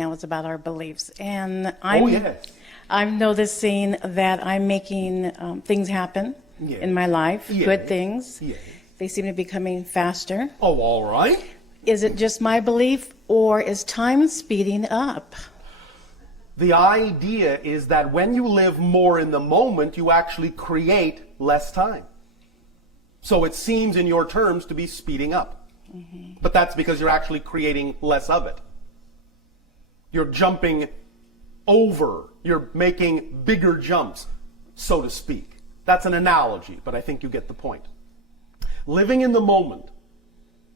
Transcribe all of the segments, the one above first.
Now it's about our beliefs, and yes. I'm noticing that I'm making things happen Yes. in my life, Yes. good things. Yes. They seem to be coming faster. Oh, all right. Is it just my belief, or is time speeding up? The idea is that when you live more in the moment, you actually create less time. So it seems in your terms to be speeding up. Mm-hmm. But that's because you're actually creating less of it. You're jumping over, you're making bigger jumps, so to speak. That's an analogy, but I think you get the point. Living in the moment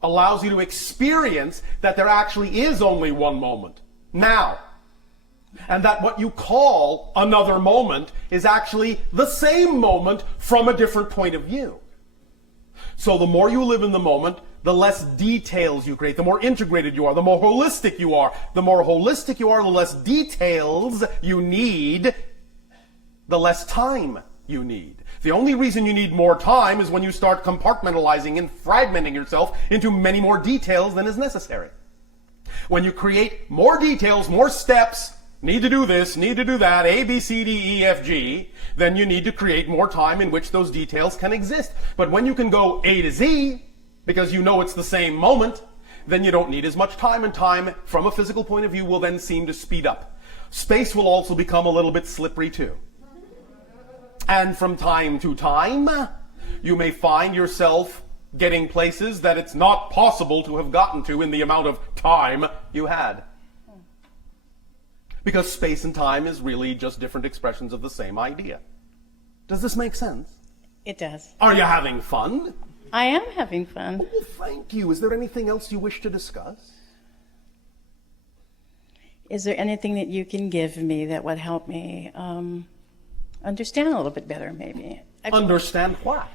allows you to experience that there actually is only one moment, now. And that what you call another moment is actually the same moment from a different point of view. So the more you live in the moment, the less details you create, the more integrated you are, the more holistic you are. The more holistic you are, the less details you need, the less time you need. The only reason you need more time is when you start compartmentalizing and fragmenting yourself into many more details than is necessary. When you create more details, more steps, need to do this, need to do that, A, B, C, D, E, F, G, then you need to create more time in which those details can exist. But when you can go A to Z, because you know it's the same moment, then you don't need as much time, and time, from a physical point of view, will then seem to speed up. Space will also become a little bit slippery too. And from time to time, you may find yourself getting places that it's not possible to have gotten to in the amount of time you had. Because space and time is really just different expressions of the same idea. Does this make sense? It does. Are you having fun? I am having fun. Oh, well, thank you. Is there anything else you wish to discuss? Is there anything that you can give me that would help me understand a little bit better, maybe? Understand what?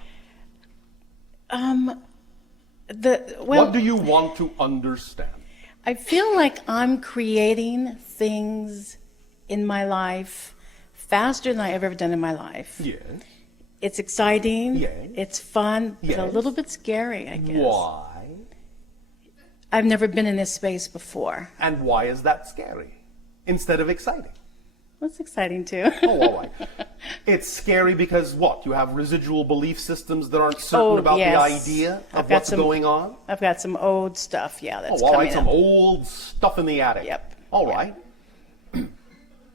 Well, What do you want to understand? I feel like I'm creating things in my life faster than I ever done in my life. Yes. It's exciting. Yes. It's fun, but a Yes. little bit scary, I guess. Why? I've never been in this space before. And why is that scary instead of exciting? Well, it's exciting too. Oh, all right. It's scary because what? You have residual belief systems that aren't certain about yes. the idea of what's going on? I've got some old stuff, yeah, that's all right, coming some up. old stuff in the attic. Yep. All Yep. right.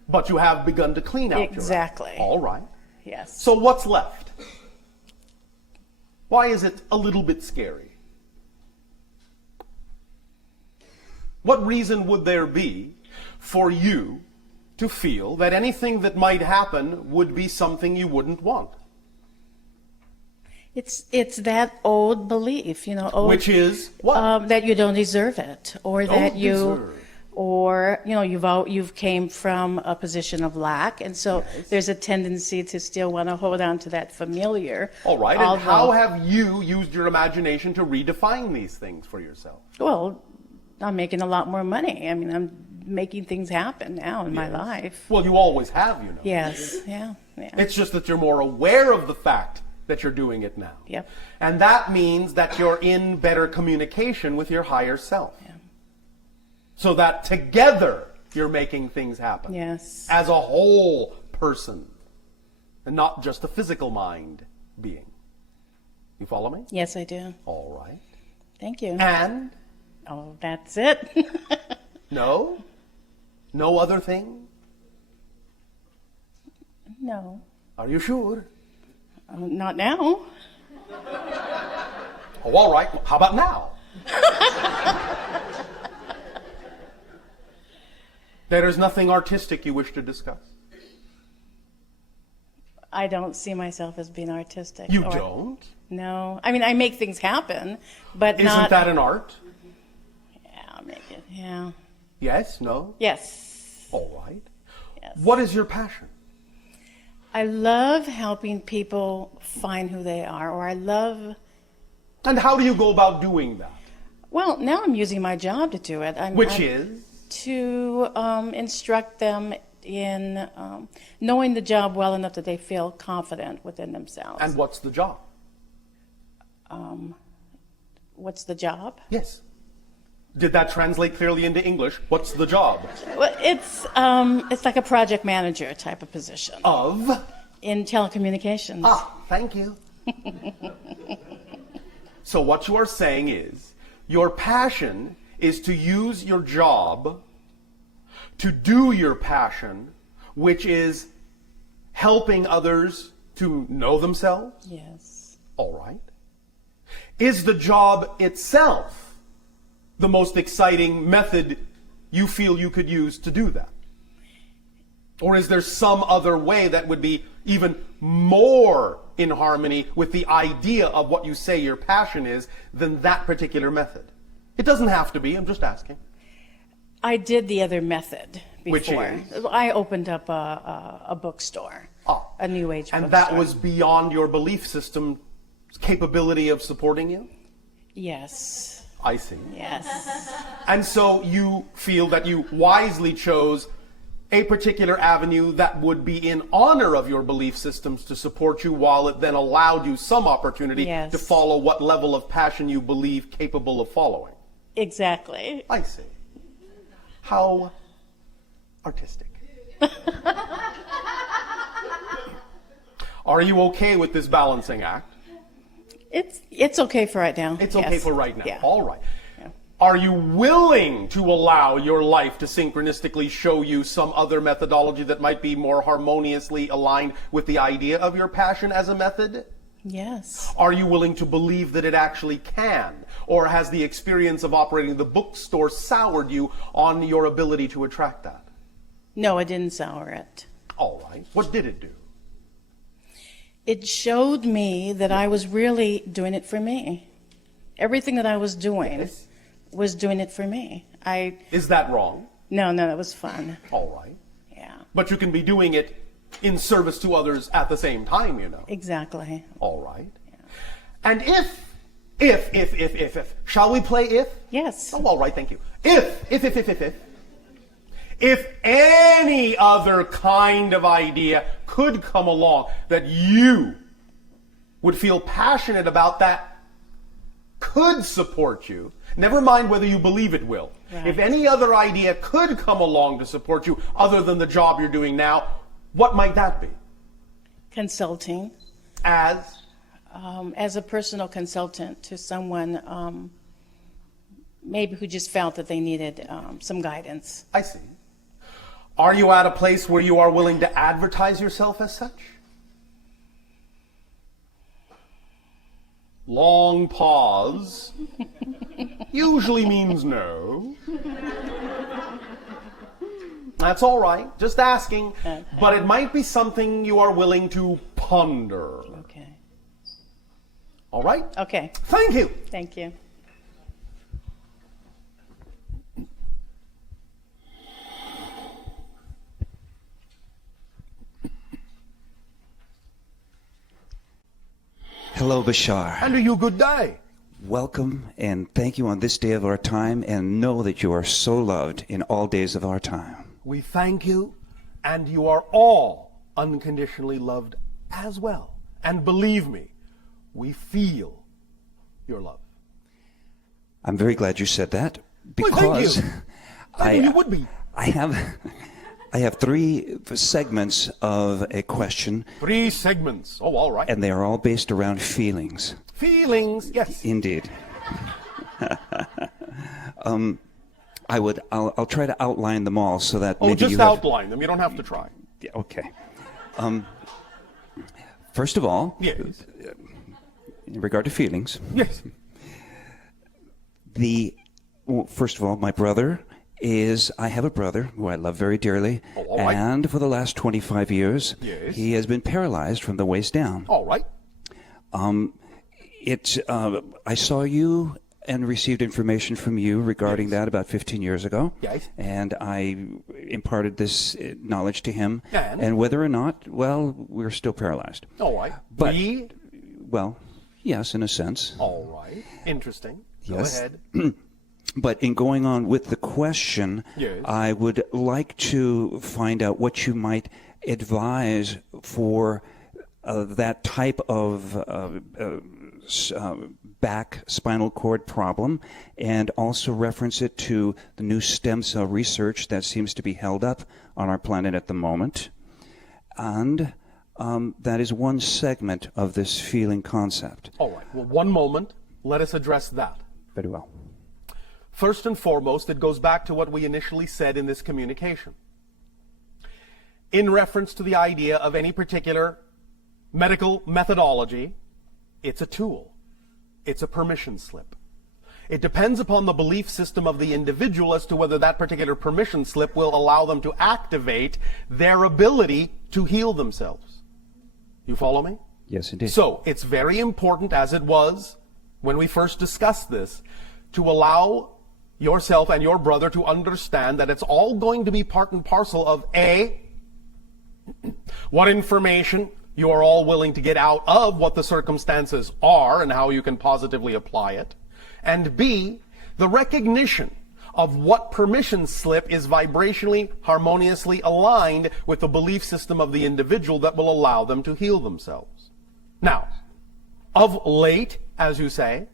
But you have begun to clean out Exactly. your attic. All right. Yes. So what's left? Why is it a little bit scary? What reason would there be for you to feel that anything that might happen would be something you wouldn't want? It's that old belief, Which is what? that you don't deserve it, or that Don't you, deserve. or you've came from a position of lack, and so Yes. there's a tendency to still want to hold on to that familiar. All right, and how have you used your imagination to redefine these things for yourself? Well, I'm making a lot more money. I mean, I'm making things happen now in my Yes. life. Well, you always have, Yes, yeah. It's just that you're more aware of the fact that you're doing it now. Yep. And that means that you're in better communication with your higher self. Yeah. So that together you're making things happen. Yes. As a whole person. And not just a physical mind being. You follow me? Yes, I do. All right. Thank you. And? Oh, that's it. No? No other thing? No. Are you sure? Not now. Oh, all right. How about now? There is nothing artistic you wish to discuss? I don't see myself as being artistic. You don't? No. I mean, I make things happen, but Isn't not... that an art? Yeah, I'll make it. Yeah. Yes? No? Yes. All right. Yes. What is your passion? I love helping people find who they are, or I love... And how do you go about doing that? Well, now I'm using my job to do it. Which is? To instruct them in knowing the job well enough that they feel confident within themselves. And what's the job? What's the job? Yes. Did that translate clearly into English? What's the job? Well, it's like a project manager type of position Of? in telecommunications. Ah, thank you. So what you are saying is, your passion is to use your job to do your passion, which is helping others to know themselves? Yes. All right. Is the job itself the most exciting method you feel you could use to do that? Or is there some other way that would be even more in harmony with the idea of what you say your passion is than that particular method? It doesn't have to be, I'm just asking. I did the other method before. Which is? I opened up a bookstore, a New Age bookstore. And that was beyond your belief system's capability of supporting you? Yes. I see. Yes. And so you feel that you wisely chose a particular avenue that would be in honor of your belief systems to support you, while it then allowed you some opportunity Yes. to follow what level of passion you believe capable of following. Exactly. I see. How artistic. Are you okay with this balancing act? It's okay for right now. It's okay yes. for right now. Yeah. All right. Yeah. Are you willing to allow your life to synchronistically show you some other methodology that might be more harmoniously aligned with the idea of your passion as a method? Yes. Are you willing to believe that it actually can? Or has the experience of operating the bookstore soured you on your ability to attract that? No, it didn't sour it. All right. What did it do? It showed me that I was really doing it for me. Everything that I was doing Yes. was doing it for me. Is that wrong? No, that was fun. All right. Yeah. But you can be doing it in service to others at the same time, you know. Exactly. All right. And if, shall we play if? Yes. Oh, all right, thank you. If any other kind of idea could come along that you would feel passionate about, that could support you, never mind whether you believe it will. Right. If any other idea could come along to support you other than the job you're doing now, what might that be? Consulting. As As a personal consultant to someone maybe who just felt that they needed some guidance. I see. Are you at a place where you are willing to advertise yourself as such? Long pause usually means no. That's all right, just asking. Okay. But it might be something you are willing to ponder. Okay. All right? Okay. Thank you. Thank you. Hello, Bashar. And to you, good day. Welcome and thank you on this day of our time, and know that you are so loved in all days of our time. We thank you, and you are all unconditionally loved as well. And believe me, we feel your love. I'm very glad you said that, Well, thank because you. I knew you would be. I have 3 segments of a question, 3 segments. Oh, all right. and they are all based around feelings. Feelings, yes. Indeed. I'll try to outline them all so that Oh, maybe just you have... outline them. You don't have to try. Yeah, okay. First of all, Yes. in regard to feelings, Yes. first of all, my brother I have a brother who I love very dearly, Oh, all right. and for the last 25 years, Yes. he has been paralyzed from the waist down. All right. I saw you and received information from you regarding that about 15 years ago. Yes. And I imparted this knowledge to him. And? Whether or not, well, we're still paralyzed. All right. But- We? Well, yes, in a sense. All right. Interesting. Yes. Go ahead. But in going on with the question, Yes. I would like to find out what you might advise for that type of back spinal cord problem, and also reference it to the new stem cell research that seems to be held up on our planet at the moment. And that is one segment of this feeling concept. All right. Well, one moment. Let us address that. Very well. First and foremost, it goes back to what we initially said in this communication. In reference to the idea of any particular medical methodology, it's a tool. It's a permission slip. It depends upon the belief system of the individual as to whether that particular permission slip will allow them to activate their ability to heal themselves. You follow me? Yes, indeed. So it's very important, as it was when we first discussed this, to allow yourself and your brother to understand that it's all going to be part and parcel of A, what information you are all willing to get out of what the circumstances are and how you can positively apply it, and B, the recognition of what permission slip is vibrationally, harmoniously aligned with the belief system of the individual that will allow them to heal themselves. Now, of late, as you say,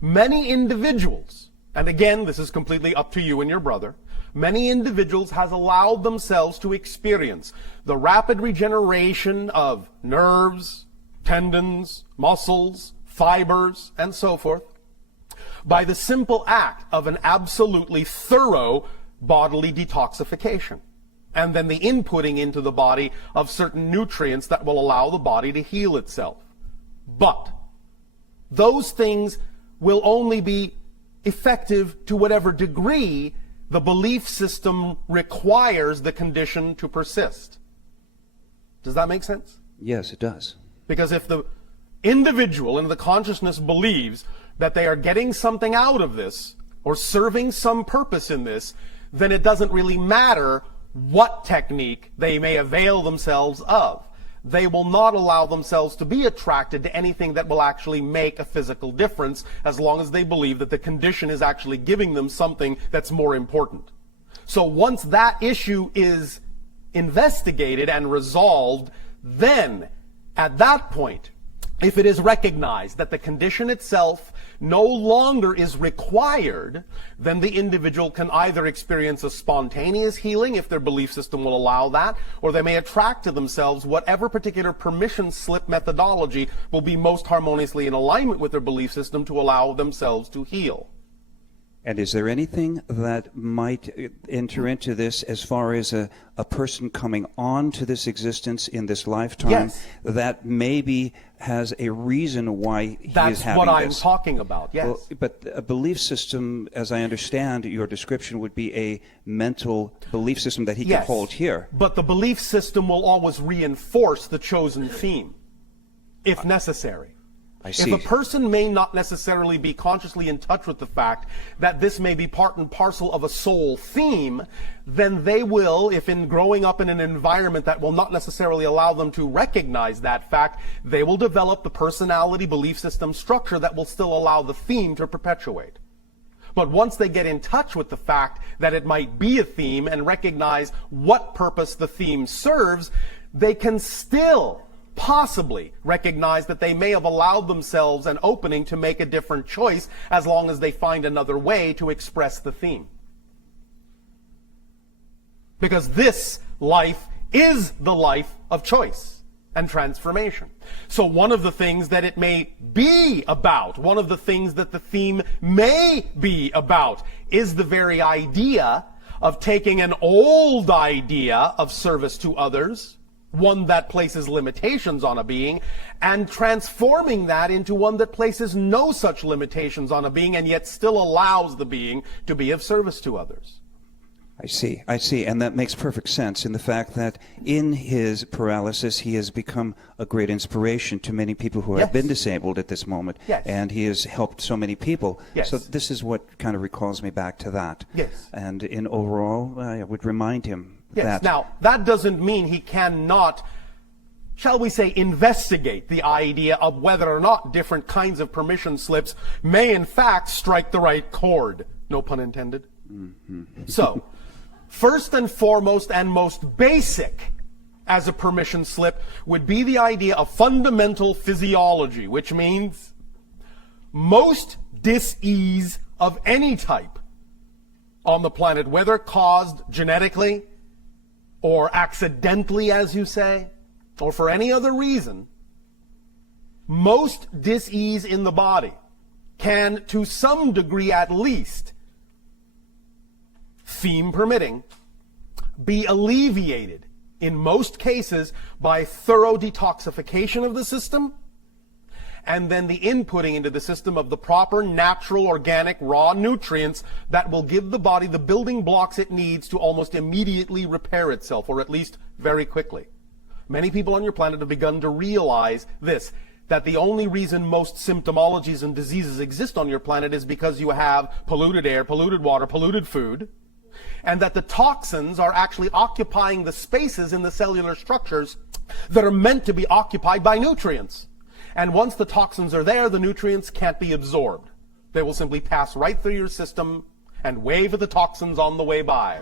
many individuals, and again, this is completely up to you and your brother, many individuals has allowed themselves to experience the rapid regeneration of nerves, tendons, muscles, fibers, and so forth by the simple act of an absolutely thorough bodily detoxification, and then the inputting into the body of certain nutrients that will allow the body to heal itself. But those things will only be effective to whatever degree the belief system requires the condition to persist. Does that make sense? Yes, it does. Because if the individual in the consciousness believes that they are getting something out of this or serving some purpose in this, then it doesn't really matter what technique they may avail themselves of. They will not allow themselves to be attracted to anything that will actually make a physical difference, as long as they believe that the condition is actually giving them something that's more important. So once that issue is investigated and resolved, then at that point, if it is recognized that the condition itself no longer is required, then the individual can either experience a spontaneous healing if their belief system will allow that, or they may attract to themselves whatever particular permission slip methodology will be most harmoniously in alignment with their belief system to allow themselves to heal. And is there anything that might enter into this as far as a person coming on to this existence in this lifetime Yes. that maybe has a reason why he That's is having what I'm this? talking about, yes. Well, but a belief system, as I understand your description, would be a mental belief system that he Yes. can hold here. But the belief system will always reinforce the chosen theme, if necessary. I see. If a person may not necessarily be consciously in touch with the fact that this may be part and parcel of a soul theme, then they will, if in growing up in an environment that will not necessarily allow them to recognize that fact, they will develop the personality belief system structure that will still allow the theme to perpetuate. But once they get in touch with the fact that it might be a theme and recognize what purpose the theme serves, they can still possibly recognize that they may have allowed themselves an opening to make a different choice, as long as they find another way to express the theme. Because this life is the life of choice and transformation. So one of the things that it may be about, one of the things that the theme may be about, is the very idea of taking an old idea of service to others, one that places limitations on a being, and transforming that into one that places no such limitations on a being and yet still allows the being to be of service to others. I see, and that makes perfect sense in the fact that in his paralysis he has become a great inspiration to many people who have Yes. been disabled at this moment, Yes. and he has helped so many people. Yes. So this is what kind of recalls me back to that. Yes. And in overall, I would remind him Yes. that. Now, that doesn't mean he cannot, shall we say, investigate the idea of whether or not different kinds of permission slips may in fact strike the right chord. No pun intended. So, first and foremost and most basic as a permission slip would be the idea of fundamental physiology, which means most dis-ease of any type on the planet, whether caused genetically or accidentally, as you say, or for any other reason, most dis-ease in the body can, to some degree at least, theme permitting, be alleviated in most cases by thorough detoxification of the system, and then the inputting into the system of the proper natural organic raw nutrients that will give the body the building blocks it needs to almost immediately repair itself, or at least very quickly. Many people on your planet have begun to realize this, that the only reason most symptomologies and diseases exist on your planet is because you have polluted air, polluted water, polluted food, and that the toxins are actually occupying the spaces in the cellular structures that are meant to be occupied by nutrients. And once the toxins are there, the nutrients can't be absorbed. They will simply pass right through your system and wave at the toxins on the way by.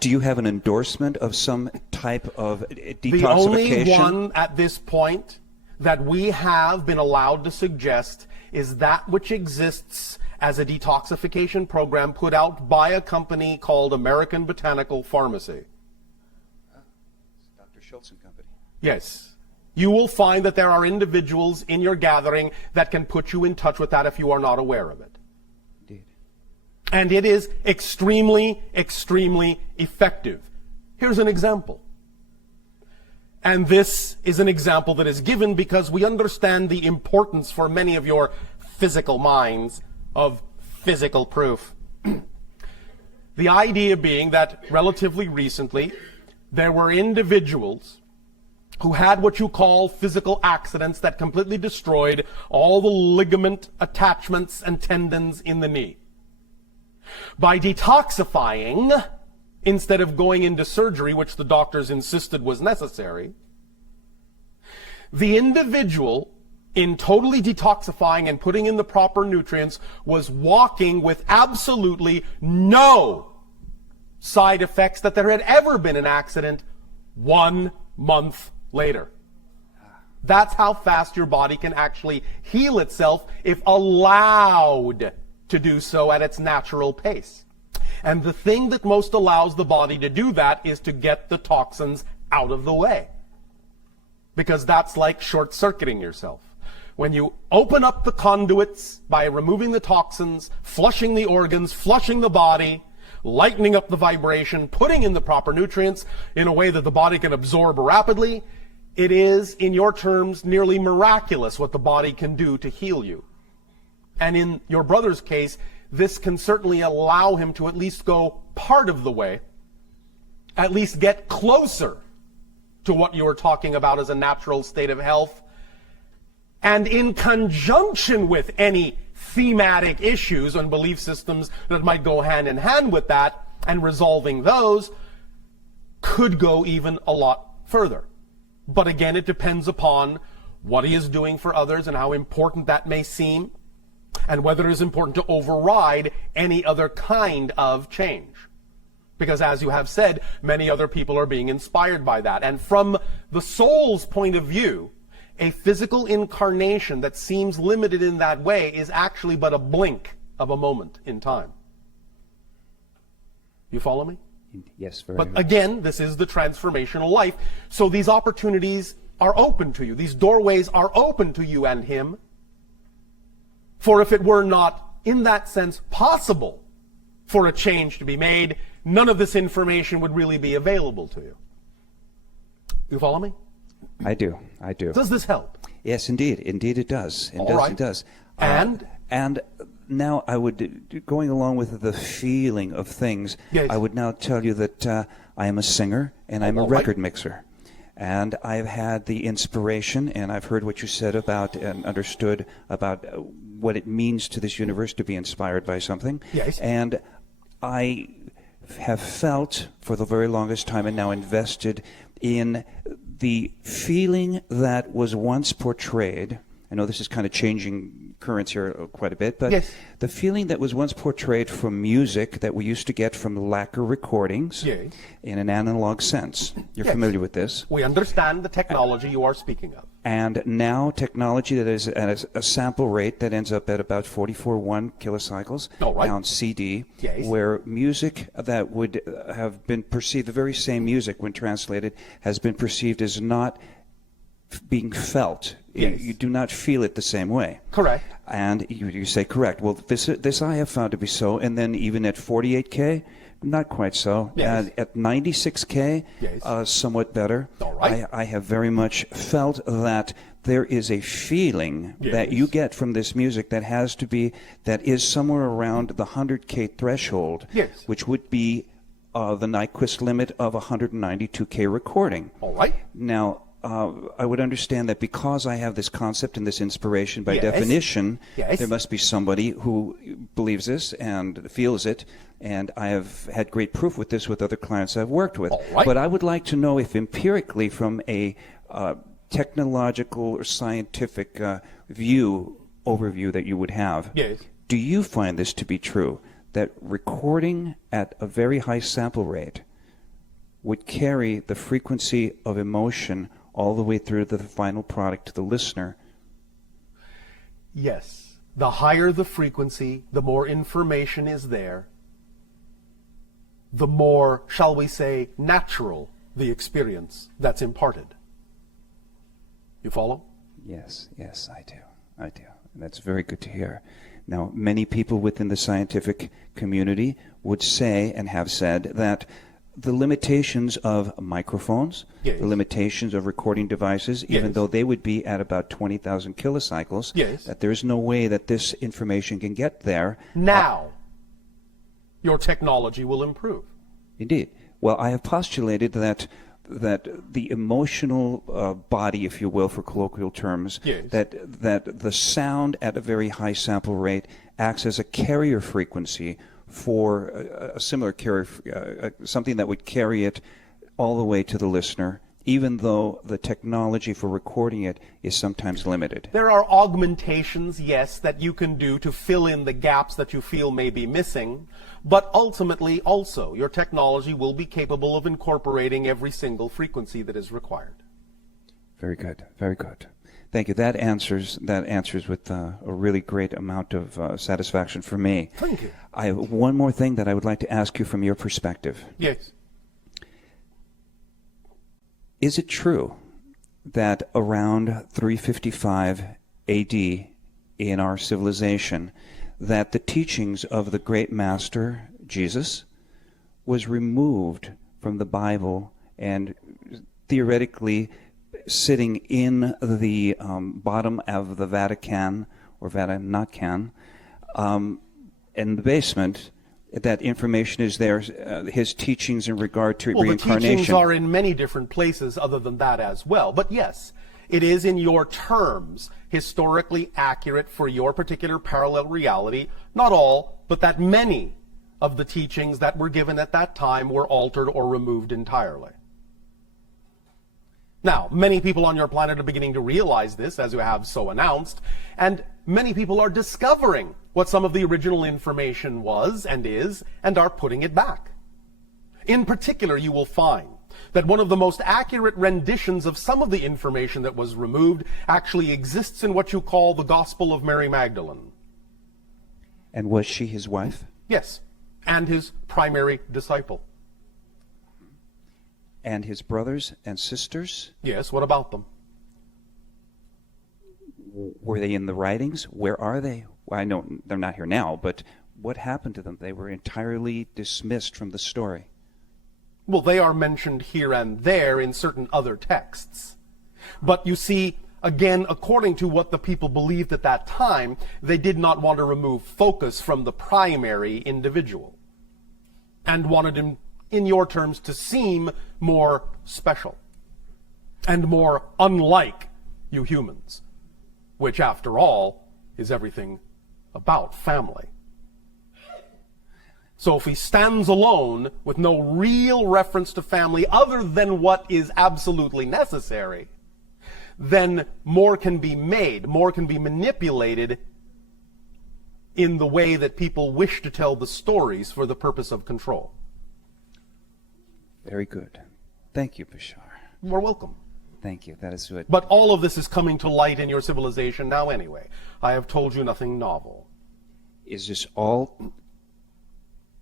Do you have an endorsement of some type of detoxification? The only one at this point that we have been allowed to suggest is that which exists as a detoxification program put out by a company called American Botanical Pharmacy. Dr. Schultz and Company. Yes. You will find that there are individuals in your gathering that can put you in touch with that if you are not aware of it. Indeed. And it is extremely, extremely effective. Here's an example. And this is an example that is given because we understand the importance for many of your physical minds of physical proof. The idea being that relatively recently, there were individuals who had what you call physical accidents that completely destroyed all the ligament attachments and tendons in the knee. By detoxifying, instead of going into surgery, which the doctors insisted was necessary, the individual, in totally detoxifying and putting in the proper nutrients, was walking with absolutely no side effects that there had ever been an accident 1 month later. That's how fast your body can actually heal itself if allowed to do so at its natural pace. And the thing that most allows the body to do that is to get the toxins out of the way. Because that's like short-circuiting yourself. When you open up the conduits by removing the toxins, flushing the organs, flushing the body, lightening up the vibration, putting in the proper nutrients in a way that the body can absorb rapidly, it is, in your terms, nearly miraculous what the body can do to heal you. And in your brother's case, this can certainly allow him to at least go part of the way, at least get closer to what you were talking about as a natural state of health. And in conjunction with any thematic issues and belief systems that might go hand in hand with that, and resolving those, could go even a lot further. But again, it depends upon what he is doing for others and how important that may seem, and whether it is important to override any other kind of change. Because as you have said, many other people are being inspired by that. And from the soul's point of view, a physical incarnation that seems limited in that way is actually but a blink of a moment in time. You follow me? Yes, very But much. again, this is the transformational life. So these opportunities are open to you. These doorways are open to you and him. For if it were not, in that sense, possible for a change to be made, none of this information would really be available to you. You follow me? I do. Does this help? Yes, indeed. Indeed it does. All right. It does. And? And now I would, going along with the feeling of things, Yes. I would now tell you that I am a singer and I'm a all right. record mixer. And I've had the inspiration, and I've heard what you said about and understood about what it means to this universe to be inspired by something. Yes. And I have felt for the very longest time and now invested in the feeling that was once portrayed. I know this is kind of changing currents here quite a bit, but yes. The feeling that was once portrayed from music that we used to get from lacquer recordings Yes. in an analog sense. You're Yes. familiar with this. We understand the technology you are speaking of. And now technology that is at a sample rate that ends up at about 44.1 kilocycles All right. on CD, Yes. where music that would have been perceived, the very same music when translated, has been perceived as not being felt. Yes. You do not feel it the same way. Correct. And you say correct. Well, this I have found to be so. And then even at 48K, not quite so. Yes. At 96K, Yes. somewhat better. All right. I have very much felt that there is a feeling that Yes. you get from this music that is somewhere around the 100K threshold, Yes. which would be the Nyquist limit of 192K recording. All right. Now, I would understand that because I have this concept and this inspiration, by Yes. definition, Yes. there must be somebody who believes this and feels it, and I have had great proof with this with other clients I've worked with. All right. But I would like to know if empirically, from a technological or scientific overview that you would have, Yes. do you find this to be true, that recording at a very high sample rate would carry the frequency of emotion all the way through to the final product to the listener? Yes. The higher the frequency, the more information is there, the more, shall we say, natural the experience that's imparted. You follow? Yes, I do. And that's very good to hear. Now, many people within the scientific community would say and have said that the limitations of microphones, Yes. the limitations of recording devices, even Yes. though they would be at about 20,000 kilocycles, Yes. that there's no way that this information can get there. Now, your technology will improve. Indeed. Well, I have postulated that the emotional body, if you will, for colloquial terms, Yes. that the sound at a very high sample rate acts as a carrier frequency for a similar carrier, something that would carry it all the way to the listener, even though the technology for recording it is sometimes limited. There are augmentations, yes, that you can do to fill in the gaps that you feel may be missing, but ultimately also your technology will be capable of incorporating every single frequency that is required. Very good. Very good. Thank you. That answers with a really great amount of satisfaction for me. Thank you. I have one more thing that I would like to ask you from your perspective. Yes. Is it true that around 355 AD in our civilization, that the teachings of the great master, Jesus, was removed from the Bible and theoretically sitting in the bottom of the Vatican, or Vatican, in the basement, that information is there, his teachings in regard to reincarnation? The teachings are in many different places other than that as well. But yes, it is in your terms historically accurate for your particular parallel reality. Not all, but that many of the teachings that were given at that time were altered or removed entirely. Now, many people on your planet are beginning to realize this, as you have so announced, and many people are discovering what some of the original information was and is, and are putting it back. In particular, you will find that one of the most accurate renditions of some of the information that was removed actually exists in what you call the Gospel of Mary Magdalene. And was she his wife? Yes, and his primary disciple. And his brothers and sisters? Yes, what about them? Were they in the writings? Where are they? Well, I know they're not here now, but what happened to them? They were entirely dismissed from the story. Well, they are mentioned here and there in certain other texts. But you see, again, according to what the people believed at that time, they did not want to remove focus from the primary individual and wanted him, in your terms, to seem more special and more unlike you humans, which, after all, is everything about family. So if he stands alone with no real reference to family other than what is absolutely necessary, then more can be made, more can be manipulated in the way that people wish to tell the stories for the purpose of control. Very good. Thank you, Bashar. You're welcome. Thank you. That is good. But all of this is coming to light in your civilization now anyway. I have told you nothing novel. Is this all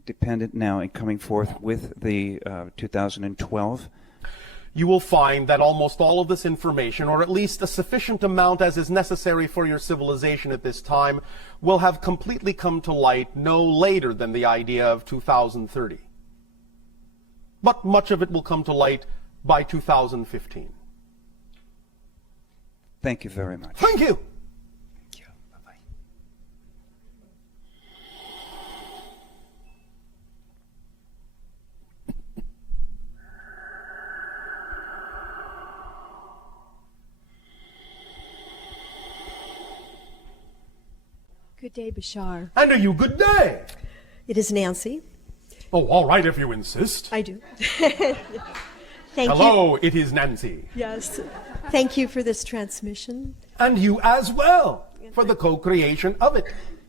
dependent now in coming forth with the 2012? You will find that almost all of this information, or at least a sufficient amount as is necessary for your civilization at this time, will have completely come to light no later than the idea of 2030. But much of it will come to light by 2015. Thank you very much. Thank you. Thank you. Bye-bye. Good day, Bashar. And are you good day? It is Nancy. Oh, all right, if you insist. I do. Thank you. Hello, it is Nancy. Yes. Thank you for this transmission. And you as well, for the co-creation of it.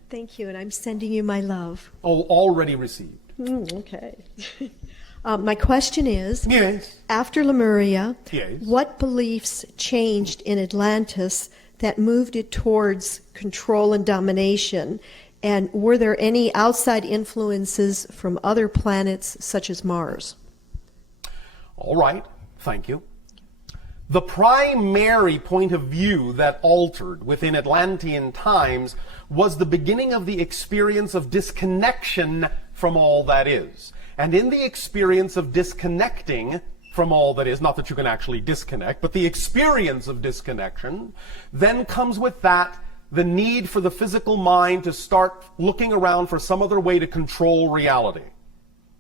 Thank you, and I'm sending you my love. Oh, already received. Okay. My question is, Yes. after Lemuria, Yes. what beliefs changed in Atlantis that moved it towards control and domination? And were there any outside influences from other planets such as Mars? All right, thank you. The primary point of view that altered within Atlantean times was the beginning of the experience of disconnection from all that is. And in the experience of disconnecting from all that is, not that you can actually disconnect, but the experience of disconnection, then comes with that the need for the physical mind to start looking around for some other way to control reality,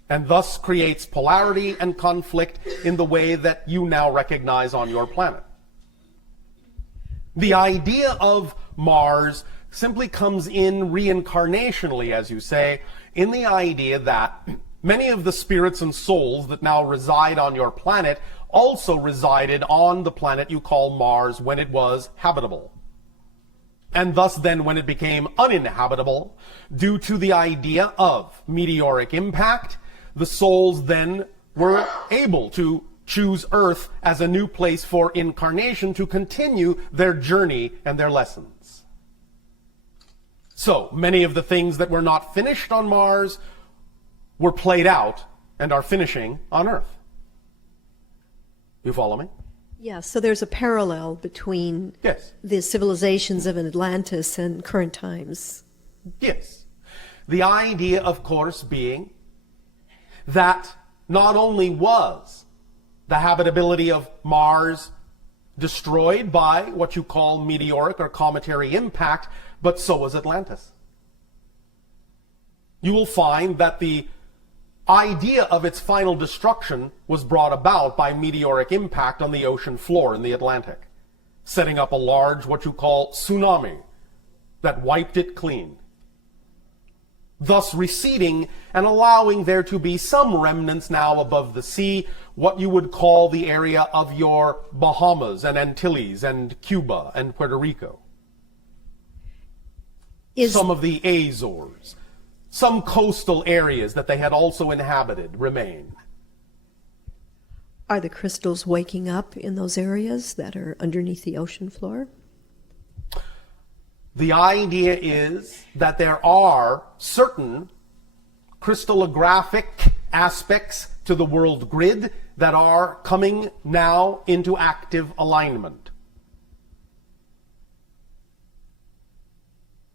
and thus creates polarity and conflict in the way that you now recognize on your planet. The idea of Mars simply comes in reincarnationally, as you say, in the idea that many of the spirits and souls that now reside on your planet also resided on the planet you call Mars when it was habitable. And thus then when it became uninhabitable, due to the idea of meteoric impact, the souls then were able to choose Earth as a new place for incarnation to continue their journey and their lessons. So, many of the things that were not finished on Mars were played out and are finishing on Earth. You follow me? Yes, so there's a parallel between Yes. the civilizations of Atlantis and current times. Yes. The idea, of course, being that not only was the habitability of Mars destroyed by what you call meteoric or cometary impact, but so was Atlantis. You will find that the idea of its final destruction was brought about by meteoric impact on the ocean floor in the Atlantic, setting up a large, what you call, tsunami that wiped it clean, thus receding and allowing there to be some remnants now above the sea, what you would call the area of your Bahamas and Antilles and Cuba and Puerto Rico. Some of the Azores, some coastal areas that they had also inhabited remain. Are the crystals waking up in those areas that are underneath the ocean floor? The idea is that there are certain crystallographic aspects to the world grid that are coming now into active alignment.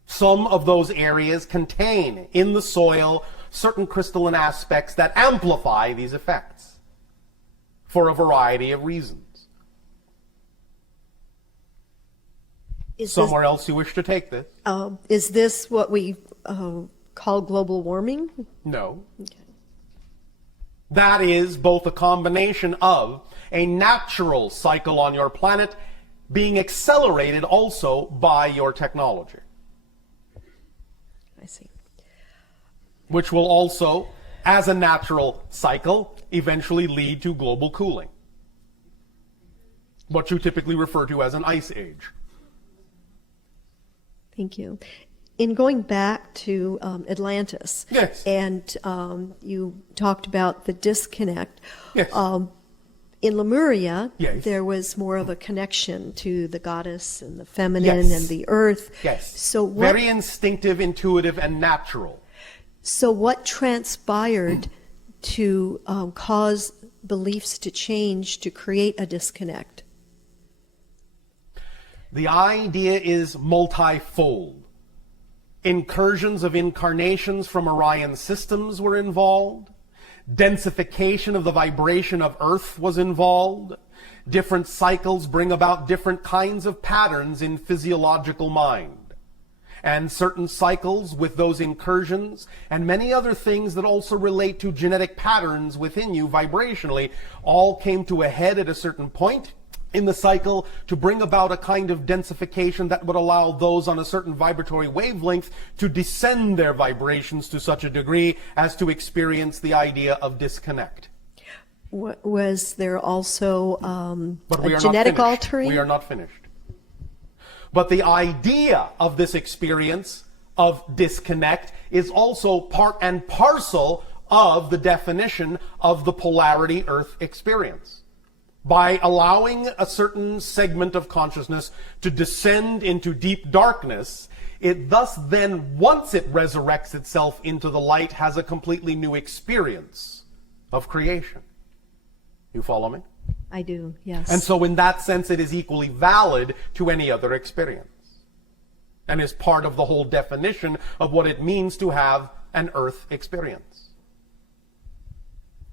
Some of those areas contain in the soil certain crystalline aspects that amplify these effects for a variety of reasons. Somewhere else you wish to take this? Is this what we call global warming? No. Okay. That is both a combination of a natural cycle on your planet being accelerated also by your technology, I see. which will also, as a natural cycle, eventually lead to global cooling, what you typically refer to as an ice age. Thank you. In going back to Atlantis, Yes. and you talked about the disconnect. Yes. in Lemuria, Yes. there was more of a connection to the goddess and the feminine Yes. and the earth. Yes. So what, Very instinctive, intuitive, and natural. so what transpired to cause beliefs to change, to create a disconnect? The idea is multifold. Incursions of incarnations from Orion systems were involved. Densification of the vibration of Earth was involved. Different cycles bring about different kinds of patterns in physiological mind. And certain cycles with those incursions and many other things that also relate to genetic patterns within you vibrationally all came to a head at a certain point in the cycle to bring about a kind of densification that would allow those on a certain vibratory wavelength to descend their vibrations to such a degree as to experience the idea of disconnect. Was there also But we a are genetic not finished. altering? We are not finished. But the idea of this experience of disconnect is also part and parcel of the definition of the polarity Earth experience. By allowing a certain segment of consciousness to descend into deep darkness, it thus then, once it resurrects itself into the light, has a completely new experience of creation. You follow me? I do, yes. And so in that sense, it is equally valid to any other experience. And is part of the whole definition of what it means to have an Earth experience.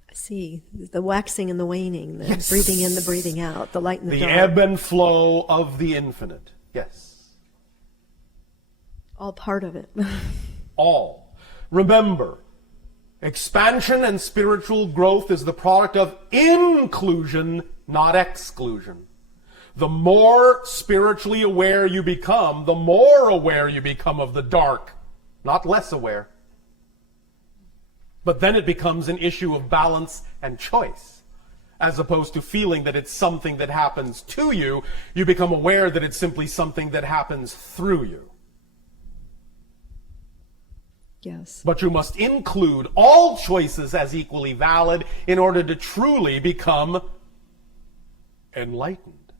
I see. The waxing and the waning, the Yes. breathing in, the breathing out, the light and the The dark. ebb and flow of the infinite. Yes. All part of it. All. Remember, expansion and spiritual growth is the product of inclusion, not exclusion. The more spiritually aware you become, the more aware you become of the dark, not less aware. But then it becomes an issue of balance and choice. As opposed to feeling that it's something that happens to you, you become aware that it's simply something that happens through you. Yes. But you must include all choices as equally valid in order to truly become enlightened.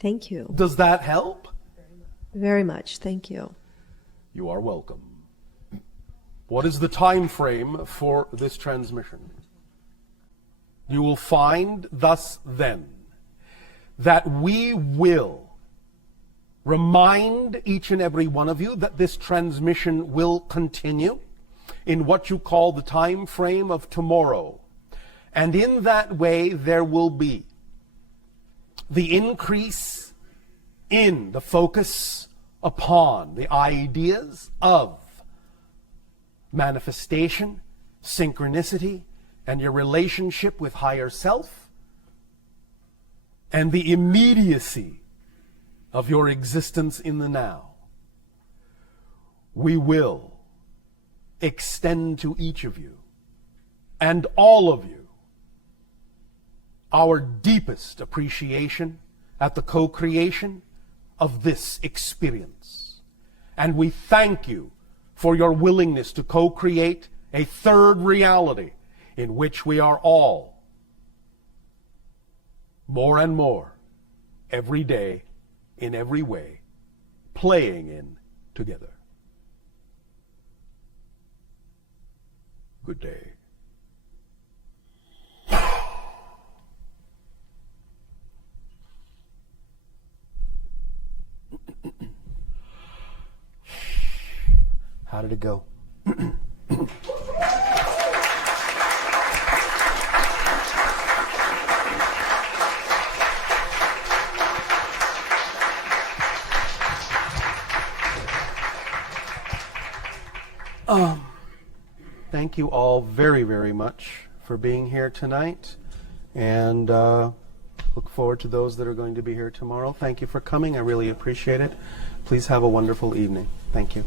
Thank you. Does that help? Very much. Thank you. You are welcome. What is the time frame for this transmission? You will find thus then that we will remind each and every one of you that this transmission will continue in what you call the time frame of tomorrow. And in that way there will be the increase in the focus upon the ideas of manifestation, synchronicity, and your relationship with higher self, and the immediacy of your existence in the now. We will extend to each of you and all of you our deepest appreciation at the co-creation of this experience. And we thank you for your willingness to co-create a third reality in which we are all more and more every day, in every way, playing in together. Good day. How did it go? Thank you all very, very much for being here tonight, and look forward to those that are going to be here tomorrow. Thank you for coming. I really appreciate it. Please have a wonderful evening. Thank you.